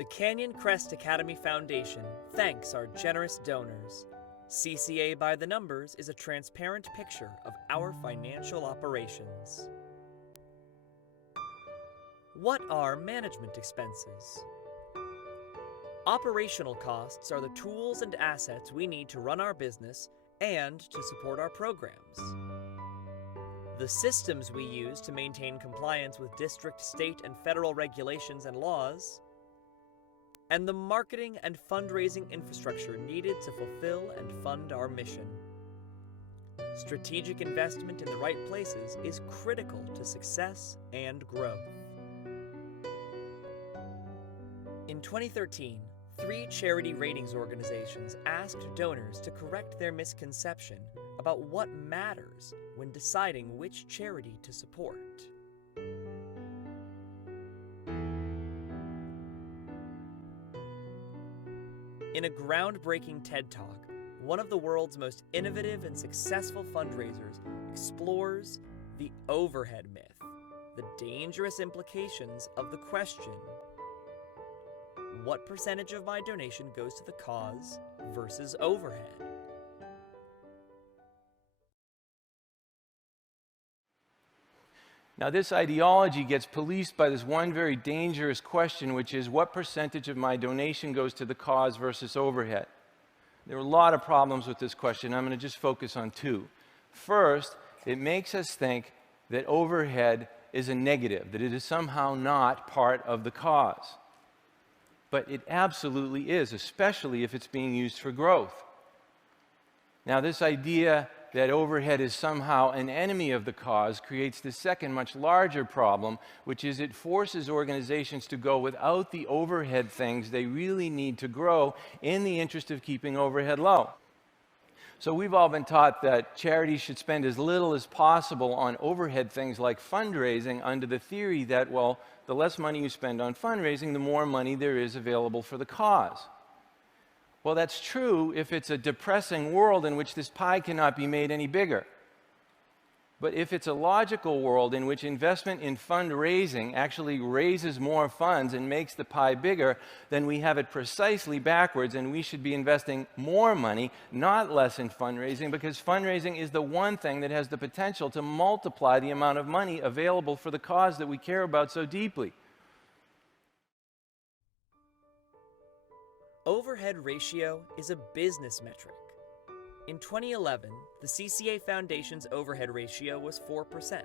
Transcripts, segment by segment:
The Canyon Crest Academy Foundation thanks our generous donors. CCA By the Numbers is a transparent picture of our financial operations. What are management expenses? Operational costs are the tools and assets we need to run our business and to support our programs. The systems we use to maintain compliance with district, state, and federal regulations and laws, and the marketing and fundraising infrastructure needed to fulfill and fund our mission. Strategic investment in the right places is critical to success and growth. In 2013, 3 charity ratings organizations asked donors to correct their misconception about what matters when deciding which charity to support. In a groundbreaking TED Talk, one of the world's most innovative and successful fundraisers explores the overhead myth, the dangerous implications of the question, what percentage of my donation goes to the cause versus overhead? Now, this ideology gets policed by this one very dangerous question, which is what percentage of my donation goes to the cause versus overhead? There are a lot of problems with this question. I'm going to just focus on 2. First, it makes us think that overhead is a negative, that it is somehow not part of the cause. But it absolutely is, especially if it's being used for growth. Now, this idea that overhead is somehow an enemy of the cause creates the second, much larger problem, which is it forces organizations to go without the overhead things they really need to grow in the interest of keeping overhead low. So we've all been taught that charities should spend as little as possible on overhead things like fundraising under the theory that, well, the less money you spend on fundraising, the more money there is available for the cause. Well, that's true if it's a depressing world in which this pie cannot be made any bigger. But if it's a logical world in which investment in fundraising actually raises more funds and makes the pie bigger, then we have it precisely backwards, and we should be investing more money, not less, in fundraising, because fundraising is the one thing that has the potential to multiply the amount of money available for the cause that we care about so deeply. Overhead ratio is a business metric. In 2011, the CCA Foundation's overhead ratio was 4%.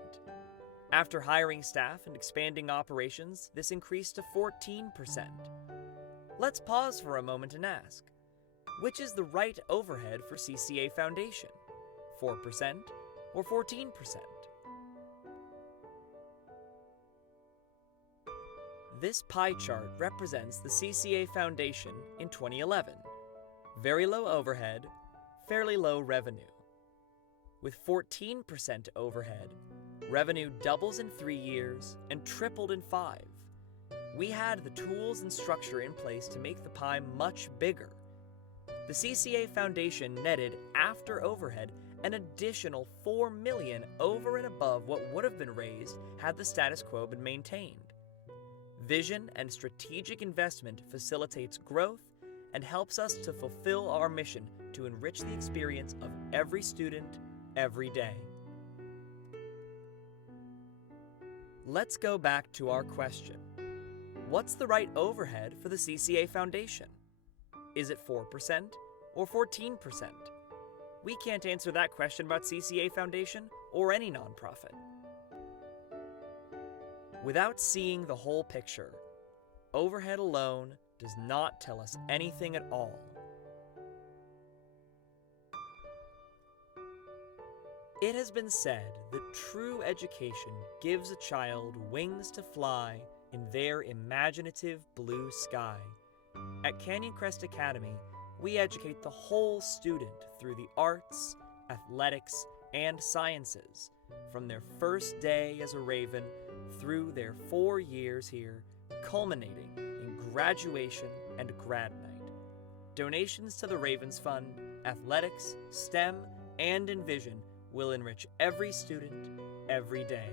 After hiring staff and expanding operations, this increased to 14%. Let's pause for a moment and ask, which is the right overhead for CCA Foundation? 4% or 14%? This pie chart represents the CCA Foundation in 2011. Very low overhead, fairly low revenue. With 14% overhead, revenue doubles in 3 years and tripled in 5. We had the tools and structure in place to make the pie much bigger. The CCA Foundation netted, after overhead, an additional $4 million over and above what would have been raised had the status quo been maintained. Vision and strategic investment facilitates growth and helps us to fulfill our mission to enrich the experience of every student, every day. Let's go back to our question. What's the right overhead for the CCA Foundation? Is it 4% or 14%? We can't answer that question about CCA Foundation or any nonprofit. Without seeing the whole picture, overhead alone does not tell us anything at all. It has been said that true education gives a child wings to fly in their imaginative blue sky. At Canyon Crest Academy, we educate the whole student through the arts, athletics, and sciences, from their first day as a Raven through their 4 years here, culminating in graduation and grad night. Donations to the Ravens Fund, athletics, STEM, and Envision will enrich every student, every day.